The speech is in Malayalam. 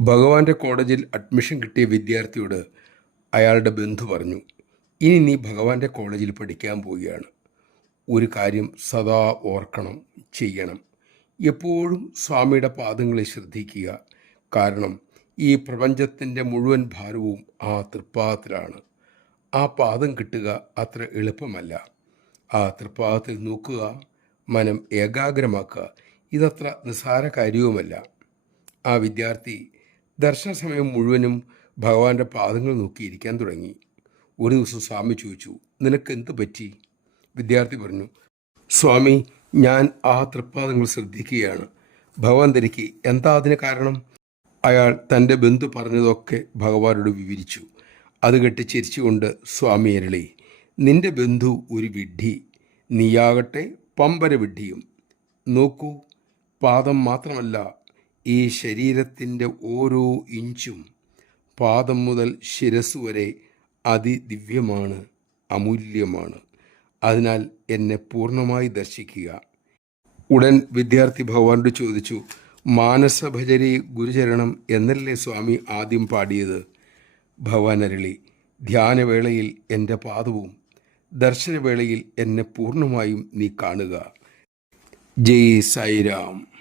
ഭഗവാന്റെ കോളേജിൽ അഡ്മിഷൻ കിട്ടിയ വിദ്യാർത്ഥിയോട് അയാളുടെ ബന്ധു പറഞ്ഞു ഇനി നീ ഭഗവാന്റെ കോളേജിൽ പഠിക്കാൻ പോവുകയാണ്. ഒരു കാര്യം സദാ ഓർക്കണം ചെയ്യണം. എപ്പോഴും സ്വാമിയുടെ പാദങ്ങളെ ശ്രദ്ധിക്കുക. കാരണം ഈ പ്രപഞ്ചത്തിന്റെ മുഴുവൻ ഭാരവും ആ തൃപ്പാദത്തിലാണ് ആ പാദം കിട്ടുക അത്ര എളുപ്പമല്ല. ആ തൃപ്പാദത്തിൽ നോക്കുക മനം ഏകാഗ്രമാക്കുക. ഇതത്ര നിസ്സാര കാര്യവുമല്ല. ആ വിദ്യാർത്ഥി ദർശന സമയം മുഴുവനും ഭഗവാന്റെ പാദങ്ങൾ നോക്കിയിരിക്കാൻ തുടങ്ങി. ഒരു ദിവസം സ്വാമി ചോദിച്ചു നിനക്ക് എന്ത് പറ്റി? വിദ്യാർത്ഥി പറഞ്ഞു സ്വാമി ഞാൻ ആ തൃപ്പാദങ്ങൾ ശ്രദ്ധിക്കുകയാണ്. ഭഗവാൻ തിരക്കി എന്താ അതിന് കാരണം? അയാൾ തന്റെ ബന്ധു പറഞ്ഞതൊക്കെ ഭഗവാനോട് വിവരിച്ചു. അത് കെട്ടി ചിരിച്ചുകൊണ്ട് സ്വാമി അരളി നിന്റെ ബന്ധു ഒരു വിഡ്ഢി. നീയാകട്ടെ പമ്പര വിഡ്ഢിയും. നോക്കൂ പാദം മാത്രമല്ല ഈ ശരീരത്തിന്റെ ഓരോ ഇഞ്ചും പാദം മുതൽ ശിരസ് വരെ അതിദിവ്യമാണ് അമൂല്യമാണ്. അതിനാൽ എന്നെ പൂർണമായി ദർശിക്കുക. ഉടൻ വിദ്യാർത്ഥി ഭഗവാനോട് ചോദിച്ചു മാനസഭജരി ഗുരുചരണം എന്നല്ലേ സ്വാമി ആദ്യം പാടിയത്? ഭഗവാൻ അരളി ധ്യാനവേളയിൽ എന്റെ പാദവും ദർശനവേളയിൽ എന്നെ പൂർണമായും നീ കാണുക. ജയ് സായിരാം.